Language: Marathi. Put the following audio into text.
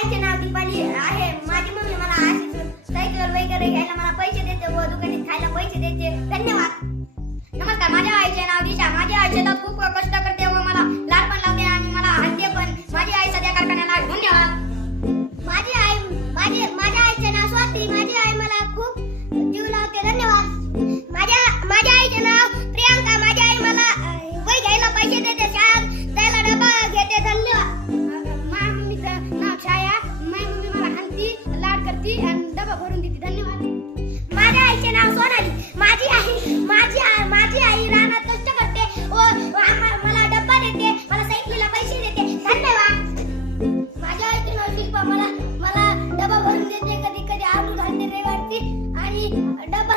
आईचे नाव दीपाली आहे. माझी मम्मी मला सायकल वगैरे घ्यायला मला पैसे देते व दुकानात खायला पैसे देते. धन्यवाद. नमस्कार, माझ्या आईचे नाव दिशा. माझी आई शेतात खूप कष्ट करते व मला लाड पण लावते आणि मला हाणते पण. माझी आई सध्या कारखान्याला आहे. धन्यवाद. माझ्या आईचे नाव स्वाती. माझी आई मला खूप जीव लावते. धन्यवाद. माझ्या आईचे नाव प्रियांका. माझी आई मला वही घ्यायला पैसे देते, शाळेत जायला डबा घेते. धन्यवाद. माझ्या मम्मीचं नाव छाया. माझी मम्मी मला हाणती, लाड करते आणि डबा भरून देते. धन्यवाद. माझ्या आईचे नाव सोनाली. माझी आई रानात कष्ट करते व मला डब्बा देते, मला सायकलीला पैसे देते. धन्यवाद. माझ्या आईचे नाव शिल्पा. मला डबा भरून देते, कधी कधी आलू घालते रविवारची आणि डबा